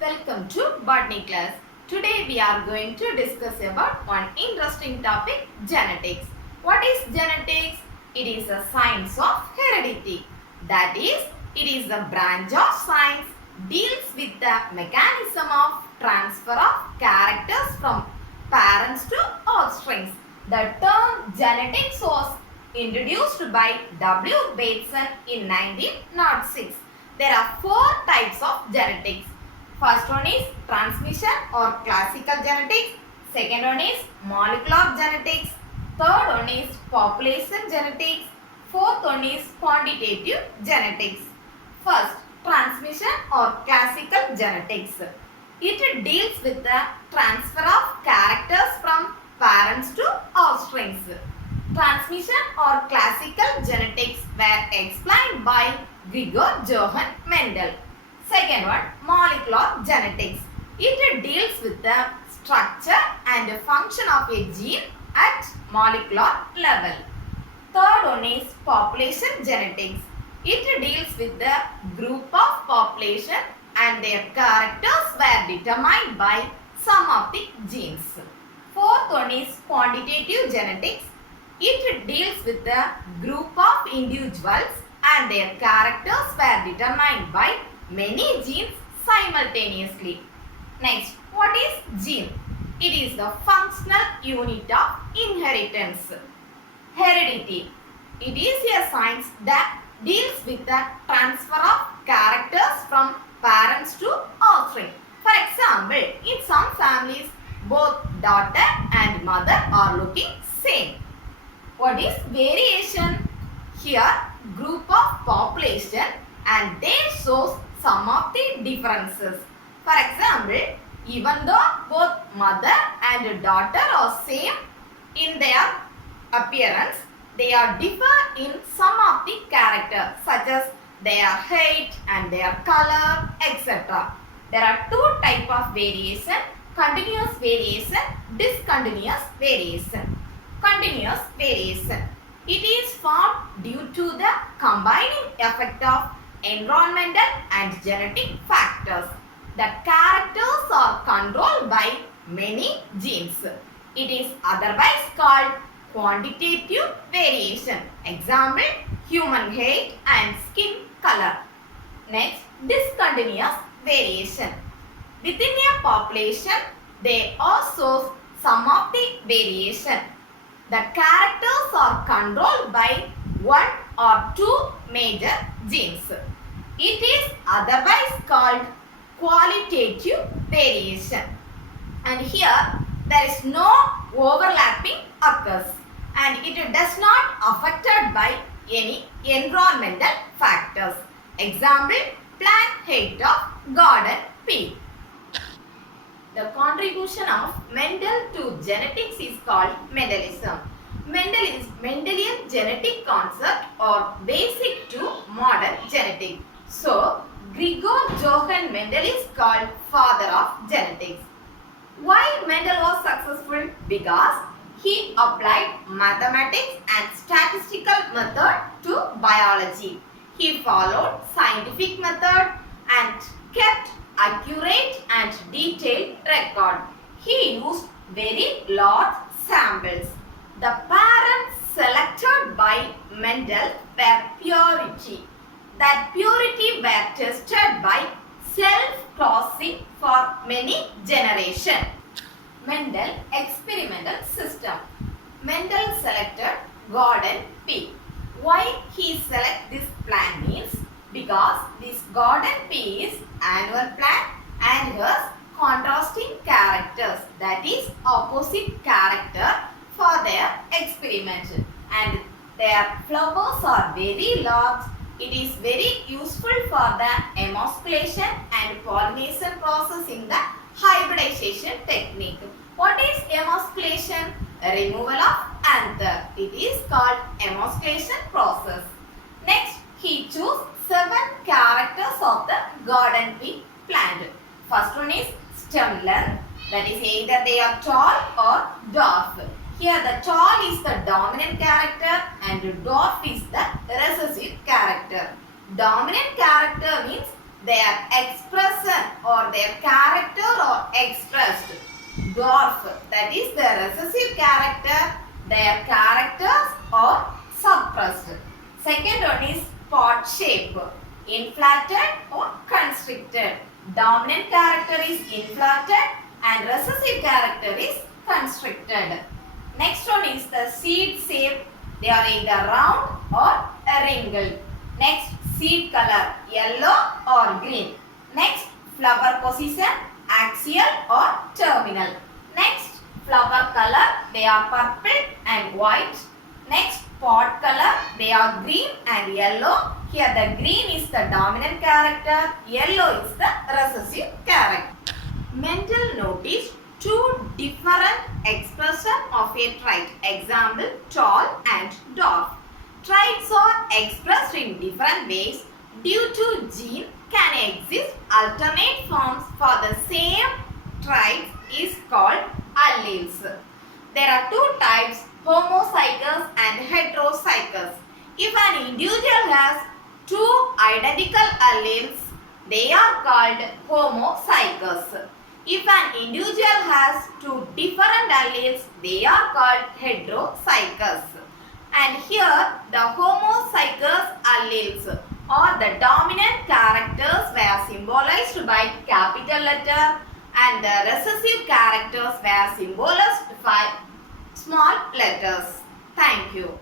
Welcome to Botany class. Today we are going to discuss about one interesting topic, genetics. What is genetics? It is a science of heredity. That is, it is a branch of science deals with the mechanism of transfer of characters from parents to offspring. The term genetics was introduced by W. Bateson in 1906. There are four types of genetics. First one is transmission or classical genetics. Second one is molecular genetics. Third one is population genetics. Fourth one is quantitative genetics. First, transmission or classical genetics. It deals with the transfer of characters from parents to offspring. Transmission or classical genetics were explained by Gregor Johann Mendel. Second one, molecular genetics. It deals with the structure and function of a gene at molecular level. Third one is population genetics. It deals with the group of population and their characters were determined by some of the genes. Fourth one is quantitative genetics. It deals with the group of individuals and their characters were determined by many genes simultaneously. Next, what is gene? It is the functional unit of inheritance. Heredity. It is a science that deals with the transfer of characters from parents to offspring. For example, in some families, both daughter and mother are looking same. What is variation? Here, group of population and they shows some of the differences. For example, even though both mother and daughter are same in their appearance, they are differ in some of the character such as their height and their color, etc. There are two type of variation, continuous variation, discontinuous variation. Continuous variation. It is formed due to the combining effect of environmental and genetic factors. The characters are controlled by many genes. It is otherwise called quantitative variation. Example, human height and skin color. Next, discontinuous variation. Within a population, they also some of the variation. The characters are controlled by one or two major genes. It is otherwise called qualitative variation. And here there is no overlapping occurs and it does not affected by any environmental factors. Example, plant height of garden pea. The contribution of Mendel to genetics is called Mendelism. Mendelian genetic concept or basic to modern genetics. So, Gregor Johann Mendel is called father of genetics. Why Mendel was successful? Because he applied mathematics and statistical method to biology. He followed scientific method and kept accurate and detailed record. He used very large samples. The parents selected by Mendel were purity. That purity were tested by self-crossing for many generations. Mendel experimental system. Mendel selected garden pea. Why he select this plant means because this garden pea is annual plant and has contrasting characters, that is opposite character for their experiment, and their flowers are very large. It is very useful for the emasculation and pollination process in the hybridization technique. What is emasculation? Removal of anther. It is called emasculation process. Next, he chose 7 characters of the garden pea plant. First one is stem length. That is either they are tall or dwarf. Here the tall is the dominant character and dwarf is the recessive character. Dominant character means their expression or their character or expressed. Dwarf, that is the recessive character, their characters or suppressed. Second one is pot shape, inflated or constricted. Dominant character is inflated and recessive character is constricted. Next one is the seed shape. They are either round or wrinkled. Next, seed color, yellow or green. Next, flower position, axial or terminal. Next, flower color, they are purple and white. Next, pot color, they are green and yellow. Here the green is the dominant character, yellow is the recessive character. Mental note is two different expressions of a trait. Example, tall and dwarf. Traits are expressed in different ways due to gene can exist. Alternate forms for the same trait is called alleles. There are two types, homozygous and heterozygous. If an individual has two identical alleles, they are called homozygous. If an individual has two different alleles, they are called heterozygous. And here the homozygous alleles or the dominant characters were symbolized by capital letter and the recessive characters were symbolized by small letters. Thank you.